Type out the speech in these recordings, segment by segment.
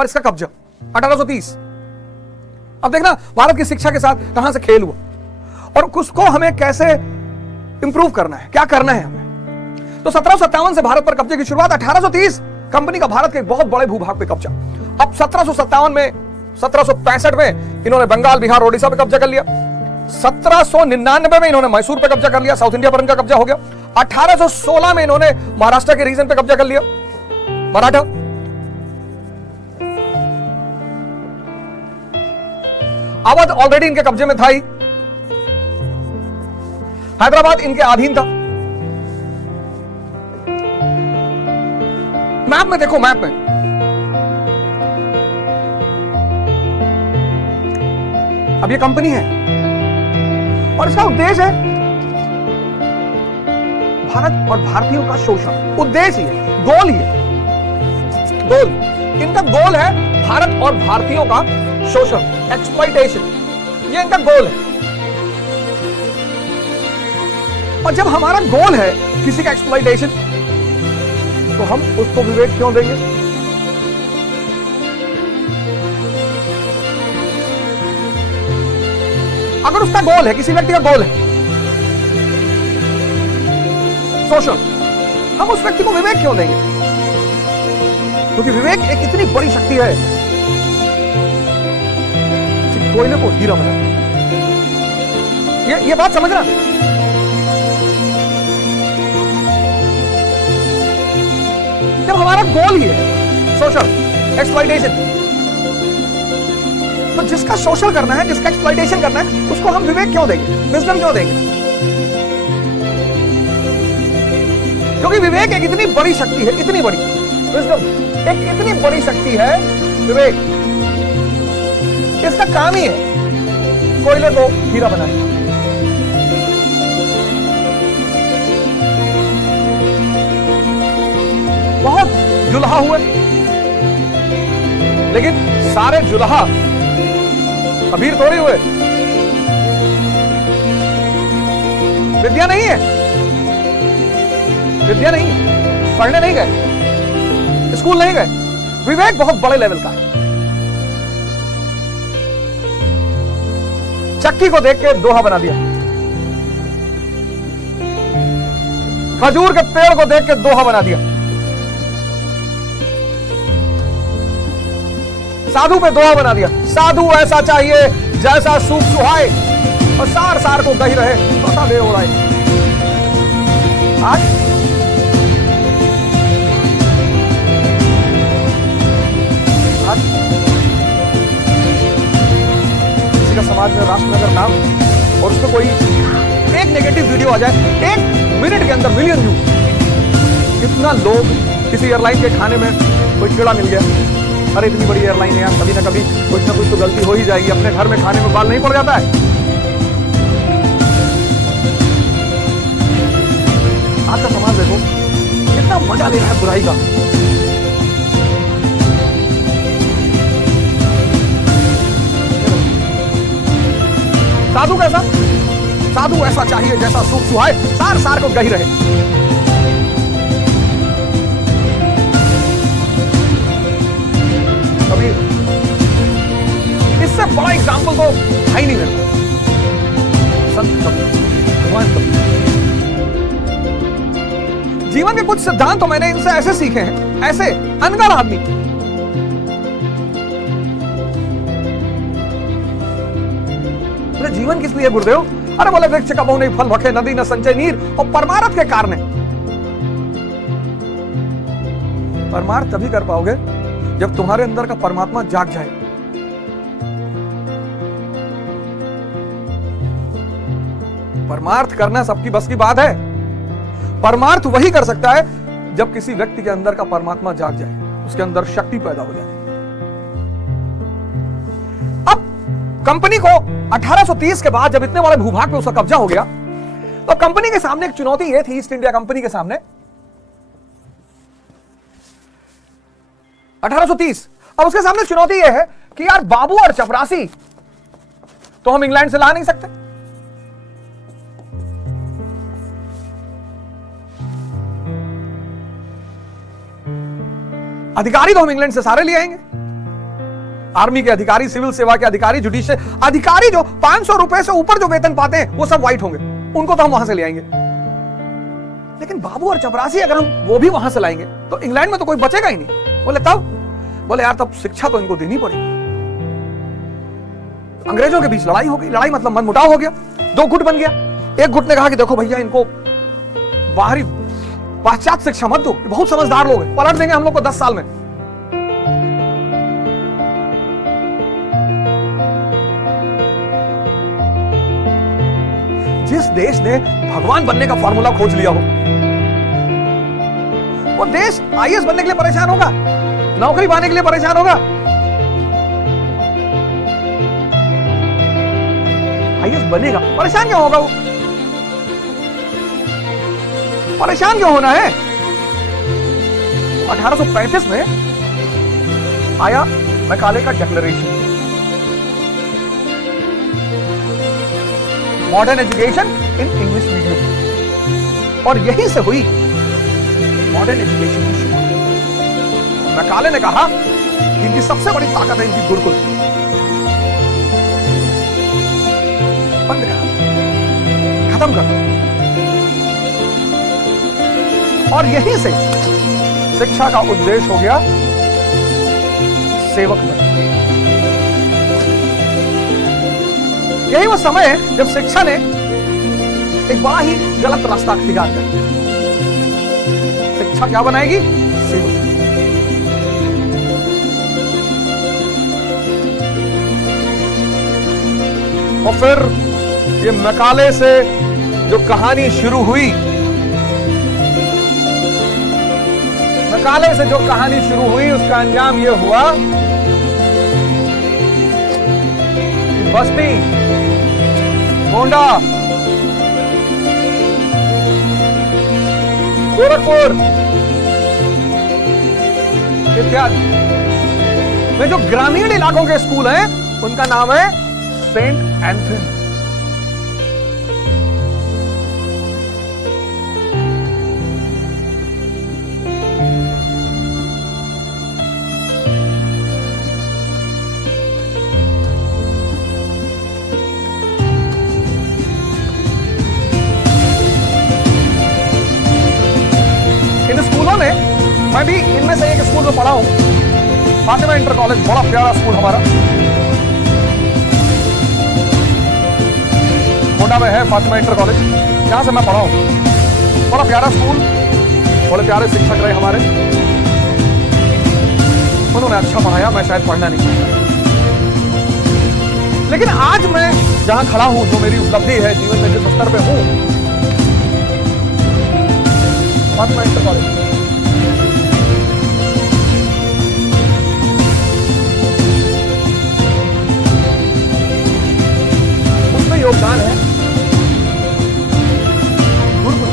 पर इसका कब्जा 1830। अब देखना भारत की शिक्षा के साथ कहां से खेल हुआ और उसको हमें कैसे इंप्रूव करना है, क्या करना है हमें। तो 1757 से भारत पर कब्जे की शुरुआत, 1830 कंपनी का भारत के एक बहुत बड़े भूभाग पे कब्जा। अब 1757 में 1765 में इन्होंने बंगाल, बिहार, ओडिशा पे कब्जा कर लिया। 1799 में इन्होंने मैसूर पे कब्जा कर लिया, साउथ इंडिया पर इनका कब्जा हो गया। 1816 में इन्होंने महाराष्ट्र के रीजन पे कब्जा कर लिया, मराठा। अवध ऑलरेडी इनके कब्जे में था ही, हैदराबाद इनके अधीन था। मैप में देखो, मैप में अब ये कंपनी है और इसका उद्देश्य है भारत और भारतीयों का शोषण। उद्देश्य ही है, गोल ही है, गोल। इनका गोल है भारत और भारतीयों का शोषण, एक्सप्लॉइटेशन, ये इनका गोल है। और जब हमारा गोल है किसी का एक्सप्लॉइटेशन, तो हम उसको विवेक क्यों देंगे? अगर उसका गोल है, किसी व्यक्ति का गोल है शोषण, हम उस व्यक्ति को विवेक क्यों देंगे? क्योंकि विवेक एक इतनी बड़ी शक्ति है, कोयले को हीरा बना। ये बात समझना। जब हमारा गोल ही है शोषण, एक्सप्लॉइटेशन, तो जिसका शोषण करना है, जिसका एक्सप्लॉइटेशन करना है, उसको हम विवेक क्यों देंगे, विजडम क्यों देंगे? क्योंकि विवेक एक इतनी बड़ी शक्ति है, इतनी बड़ी विजडम एक इतनी बड़ी शक्ति है, विवेक। इसका काम ही है कोयले को हीरा बनाना। बहुत जुल्हा हुए, लेकिन सारे जुल्हा अबीर थोड़े हुए। विद्या नहीं है, विद्या नहीं है, पढ़ने नहीं गए, स्कूल नहीं गए। विवेक बहुत बड़े लेवल का है। चक्की को देख के दोहा बना दिया, खजूर के पेड़ को देख के दोहा बना दिया, साधु पे दोहा बना दिया, साधु ऐसा चाहिए जैसा सूख सुहाए और सार सार को गही रहे पता दे उड़ाए। आज किसी का समाज में, राष्ट्र में अगर नाम और उसमें कोई एक नेगेटिव वीडियो आ जाए, 1 मिनट के अंदर मिलियन व्यू। कितना लोग, किसी एयरलाइन के खाने में कोई कीड़ा मिल गया, अरे इतनी बड़ी एयरलाइन है यार, कभी ना कभी कुछ ना कुछ तो गलती हो ही जाएगी, अपने घर में खाने में बाल नहीं पड़ जाता है। आज का समाज देखो कितना मजा ले रहा है बुराई का। साधु कैसा? साधु ऐसा चाहिए जैसा सूख सुहाए, सार सार को गही रहे। कभी इससे बड़ा एग्जाम्पल तो है ही नहीं मेरे को। संत भगवान कबीर। जीवन के कुछ सिद्धांत तो मैंने इनसे ऐसे सीखे हैं, ऐसे अनगढ़ आदमी। बोले जीवन किस लिए गुरुदेव? अरे बोले वृक्ष का बहु नहीं फल भखे, नदी न संचय नीर, और परमार्थ के कारण। परमार्थ तभी कर पाओगे जब तुम्हारे अंदर का परमात्मा जाग जाए। परमार्थ करना सबकी बस की बात है। परमार्थ वही कर सकता है जब किसी व्यक्ति के अंदर का परमात्मा जाग जाए, उसके अंदर शक्ति पैदा हो जाए। अब कंपनी को 1830 के बाद जब इतने बड़े भूभाग पे उसका कब्जा हो गया, तो कंपनी के सामने एक चुनौती यह थी, ईस्ट इंडिया कंपनी के सामने 1830। अब उसके सामने चुनौती यह है कि यार बाबू और चपरासी तो हम इंग्लैंड से ला नहीं सकते। अधिकारी तो हम इंग्लैंड से सारे ले आएंगे, आर्मी के अधिकारी, सिविल सेवा के अधिकारी, जुडिशियल अधिकारी जो 500 रुपए से ऊपर जो वेतन पाते हैं वो सब व्हाइट होंगे, उनको तो हम वहां से ले आएंगे। लेकिन बाबू और चपरासी अगर हम वो भी वहां से लाएंगे तो इंग्लैंड में तो कोई बचेगा ही नहीं। बोले तब, बोले यार तब शिक्षा तो इनको देनी पड़ेगी। अंग्रेजों के बीच लड़ाई हो गई, लड़ाई मतलब मनमुटाव हो गया, दो गुट बन गया। एक गुट ने कहा कि देखो भैया इनको बाहरी पाश्चात्य शिक्षा मत दो, बहुत समझदार लोग हैं, पलट देंगे हम लोग को 10 साल में। जिस देश ने भगवान बनने का फॉर्मूला खोज लिया हो वो देश आईएएस बनने के लिए परेशान होगा, नौकरी पाने के लिए परेशान होगा। आईएएस बनेगा, परेशान क्यों होगा वो? परेशान क्यों होना है? 1835 में आया मैकाले का declaration, modern education in English medium, और यहीं से हुई मॉडर्न एजुकेशन की शुरुआत। मैकाले ने कहा कि इनकी सबसे बड़ी ताकत है इनकी गुरुकुल, बंद कर, खत्म कर। और यहीं से शिक्षा का उद्देश्य हो गया सेवक बन। यही वो समय है जब शिक्षा ने एक बड़ा ही गलत रास्ता अख्तियार किया। शिक्षा क्या बनाएगी? सेवक। और फिर ये मैकाले से जो कहानी शुरू हुई, मैकाले से जो कहानी शुरू हुई उसका अंजाम यह हुआ कि बस्ती, गोंडा, गोरखपुर इत्यादि में जो ग्रामीण इलाकों के स्कूल हैं उनका नाम है सेंट एंथनी। मैं भी इनमें से एक स्कूल में पढ़ा हूं, फातिमा इंटर कॉलेज, बड़ा प्यारा स्कूल हमारा गोंडा में है, फातिमा इंटर कॉलेज, जहां से मैं पढ़ा हूं। बड़ा प्यारा स्कूल, बड़े प्यारे शिक्षक रहे हमारे, उन्होंने अच्छा पढ़ाया, मैं शायद पढ़ना नहीं चाहता। लेकिन आज मैं जहां खड़ा हूं, जो मेरी उपलब्धि है जीवन में, जिस स्तर पे हूं, फातिमा इंटर कॉलेज, योगदान है गुरुकुल।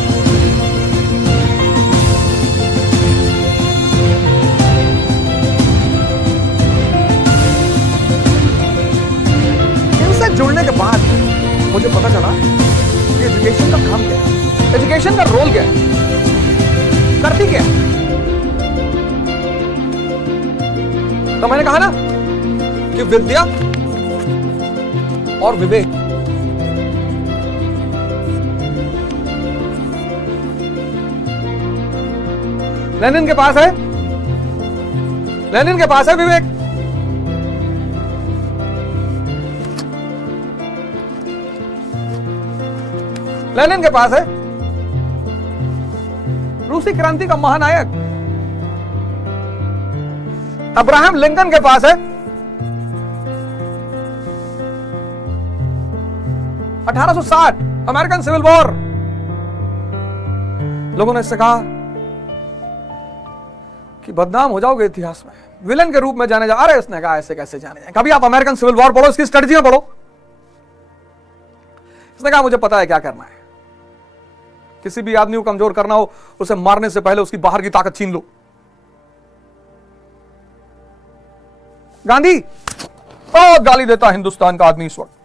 इनसे जुड़ने के बाद मुझे पता चला कि एजुकेशन का काम क्या है, एजुकेशन का रोल क्या है, करती क्या है। तो मैंने कहा ना कि विद्या और विवेक, लेनिन के पास है, लेनिन के पास है विवेक। लेनिन के पास है रूसी क्रांति का महानायक। अब्राहम लिंकन के पास है 1860 अमेरिकन सिविल वॉर। लोगों ने इससे कहा कि बदनाम हो जाओगे इतिहास में, विलन के रूप में जाने जा। अरे उसने कहा ऐसे कैसे जाने जाए, कभी आप अमेरिकन सिविल वॉर पढ़ो, इसकी स्ट्रेटजी में पढ़ो। उसने कहा मुझे पता है क्या करना है, किसी भी आदमी को कमजोर करना हो, उसे मारने से पहले उसकी बाहर की ताकत छीन लो। गांधी गाली देता हिंदुस्तान का आदमी इस वक्त।